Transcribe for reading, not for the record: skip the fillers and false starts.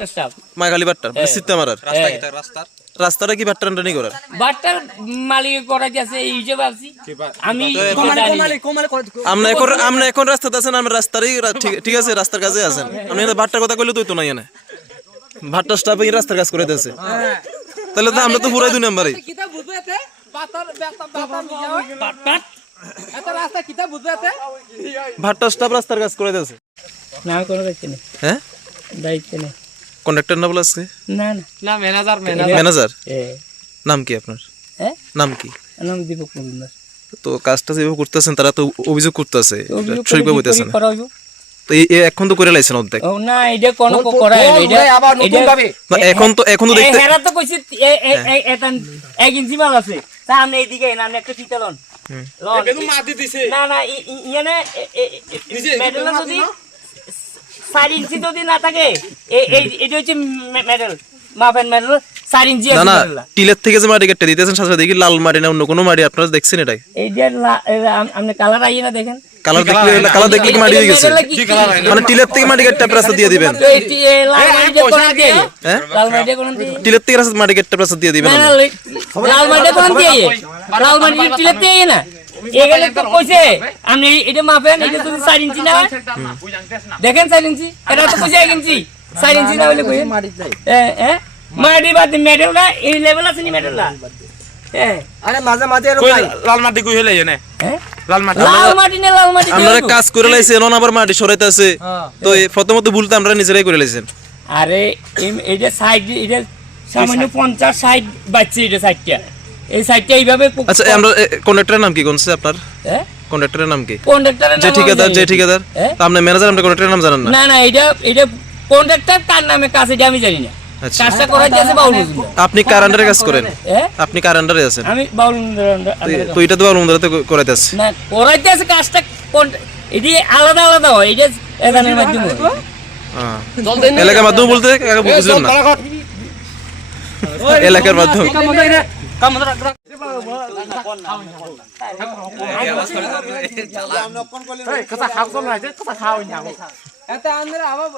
বাট্টার staff মাখালি বাট্টার system আর রাস্তাটা কি বাট্টার আন্ডারই করার বাট্টার মালিক করা গেছে এই হিসেবে আছি আমি আমরা এখন রাস্তাতে আছেন আমরা রাস্তারই ঠিক আছে রাস্তার কাছে আছেন আপনি বাট্টার কথা কইলে তো নাই এনে ভাট্টার স্টাফে রাস্তার কাজ করে দিয়েছে তাহলে তো আমরা তো পুরাই 2 নাম্বারই ভাট্টার স্টাফ রাস্তার কাজ করে দিয়েছে না কোনো দায়িত্ব নেই হ্যাঁ দায়িত্ব নেই কন্ডাক্টর না বলে আজকে না না ম্যানেজার নাম কি আপনার হ্যাঁ নাম কি নাম দীপক মজুমদার তো কাজটা যেভাবে করতেছেন তারা তো অভিযোগ করতেছে সঠিকভাবে হইতেছে না তো এখন তো করে লাইছেন অর্ধেক ও না এটা কোন করায় এটা আবার নতুন ভাবে এখন তো দেখতে এরা তো কইছে এতন 1 ইঞ্চি মাল আছে সামনে এইদিকে না একটা ফিতালন লন কিন্তু মাটি দিছে না না ইয়ানে মেডেল যদি 4 ইঞ্চি যদি না থাকে এটা হচ্ছে মেডেল মাপেন মেডেল 4 ইঞ্চি আছে না না টিলের থেকে যে মাটি কেটে দিতেছেন সাথে দেখি লাল মাটি না অন্য কোনো মাটি আপনারা দেখছেন এটাই এইটা আপনি কালার আইয়ে না দেখেন কালার দেখলে মাটি হয়ে গেছে মানে টিলের থেকে মাটি কেটে প্রেসার দিয়ে দিবেন লাল মাটি কোন দিয়ে টিলের থেকে মাটি কেটে প্রেসার দিয়ে দিবেন লাল মাটি কোন দিয়ে লাল মাটি টিলের থেকে না এগুলো তো কইছে আপনি এটা মাপেন এটা যদি 4 ইঞ্চি না দেখেন 4 ইঞ্চি এটা তো কইছে 1 ইঞ্চি 4 ইঞ্চি না বলে কই মাটি চাই মাটি বাদ মেডেলটা এই লেভেল আছে নি মেডেলটা আরে মাঝে মাঝে লাল মাটি কই হইলে জানে লাল মাটি আপনারা কাজ করে লাইছেন ওন আবার মাটি সরাইতেছে তো প্রথমত ভুলতে আমরা নিজেরাই করে লাইছেন আরে এইটা সাইড এটা সামান্য 50 60 বাচ্চা এটা সাইডটা এই সাইডটা এইভাবে আচ্ছা আমরা কন্ডাক্টরের নাম কি কোনছে আপনার কন্ডাক্টরের নাম কি কন্ডাক্টরের নাম যে ঠিকাদার তা আপনি ম্যানেজার আমরা কন্ডাক্টরের নাম জানেন না না না এটা কন্ডাক্টর কার নামে কাছে এটা আমি জানি না কাজটা করাইতে আছে বাউল মজুমদার আপনি কার আন্ডারে কাজ করেন আপনি কার আন্ডারে আছেন আমি বাউল মজুমদার তো এটা তো বাউল মজুমদার করাইতে আছে না করাইতে আছে কাজটা এটি আলাদা আলাদা হয় এটা এখানের মাধ্যমে এলাকার মাধ্যমে বলতে বুঝলেন না এলাকার মাধ্যমে কথা খাও চল না কথা খাও না এটা আমরা আবার